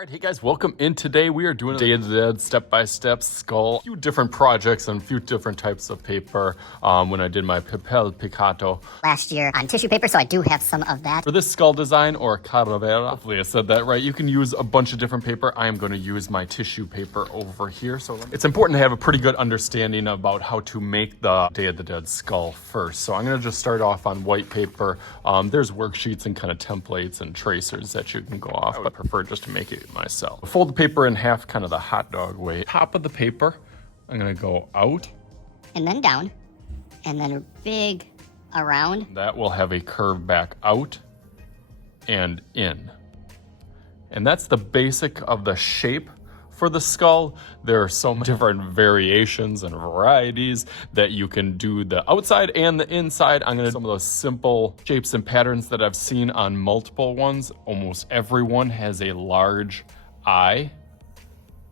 All right, hey guys, welcome in. Today we are doing a Day of the Dead step-by-step skull. A few different projects and a few different types of paper when I did my Papel Picado last year on tissue paper, so I do have some of that. For this skull design, or calavera, hopefully I said that right, you can use a bunch of different paper. I am going to use my tissue paper over here. So it's important to have a pretty good understanding about how to make the Day of the Dead skull first. So I'm going to just start off on white paper. There's worksheets and kind of templates and tracers that you can go off, but I prefer just to make it myself. Fold the paper in half, kind of the hot dog way. Top of the paper, I'm going to go out. And then down. And then big around. That will have a curve back out and in. And that's the basic of the shape for the skull. There are so many different variations and varieties that you can do the outside and the inside. I'm gonna do some of those simple shapes and patterns that I've seen on multiple ones. Almost everyone has a large eye.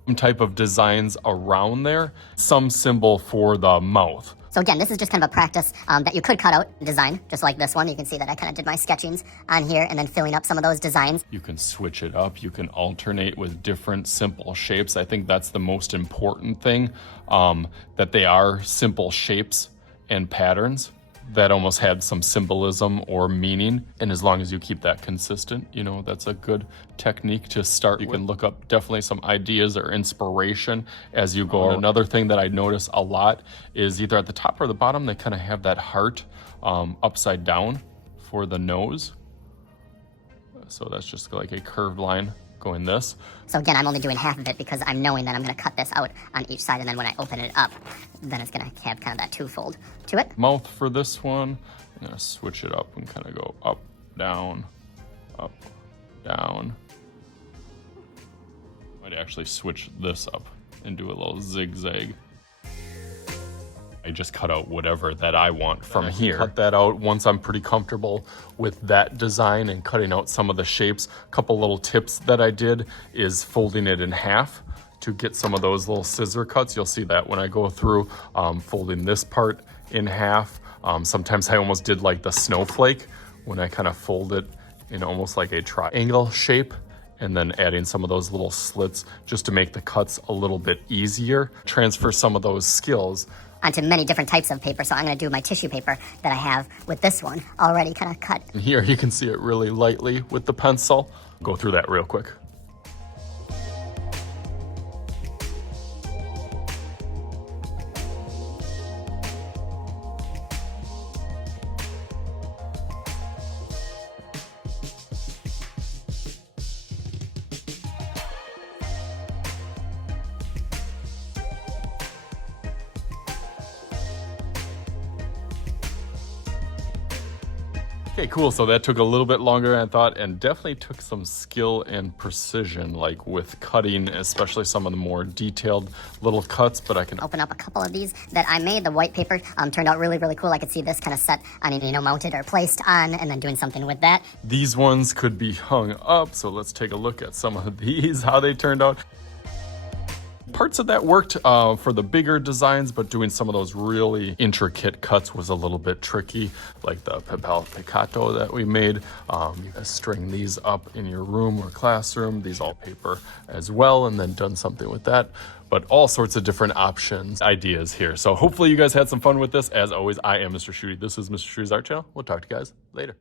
Some type of designs around there. Some symbol for the mouth. So again, this is just kind of a practice that you could cut out and design, just like this one. You can see that I kind of did my sketchings on here and then filling up some of those designs. You can switch it up. You can alternate with different simple shapes. I think that's the most important thing, that they are simple shapes and patterns that almost had some symbolism or meaning. And as long as you keep that consistent, you know, that's a good technique to start. You can look up definitely some ideas or inspiration as you go. Another thing that I notice a lot is either at the top or the bottom, they kind of have that heart upside down for the nose. So that's just like a curved line going this. So again, I'm only doing half of it because I'm knowing that I'm going to cut this out on each side, and then when I open it up, then it's going to have kind of that twofold to it. Mouth for this one, I'm going to switch it up and kind of go up, down, up, down. Might actually switch this up and do a little zigzag. I just cut out whatever that I want from here. Cut that out once I'm pretty comfortable with that design and cutting out some of the shapes. A couple little tips that I did is folding it in half to get some of those little scissor cuts. You'll see that when I go through folding this part in half. Sometimes I almost did like the snowflake when I kind of fold it in almost like a triangle shape, and then adding some of those little slits just to make the cuts a little bit easier. Transfer some of those skills onto many different types of paper. So I'm going to do my tissue paper that I have with this one already kind of cut. And here you can see it really lightly with the pencil. Go through that real quick. Okay, cool. So that took a little bit longer than I thought, and definitely took some skill and precision, like with cutting, especially some of the more detailed little cuts, but I can open up a couple of these that I made. The white paper turned out really, really cool. I could see this kind of set on, you know, mounted or placed on, and then doing something with that. These ones could be hung up. So let's take a look at some of these, how they turned out. Parts of that worked for the bigger designs, but doing some of those really intricate cuts was a little bit tricky, like the Papel Picado that we made. You can string these up in your room or classroom. These all paper as well, and then done something with that. But all sorts of different options, ideas here. So hopefully you guys had some fun with this. As always, I am Mr. Shooty. This is Mr. Shooty's Art Channel. We'll talk to you guys later.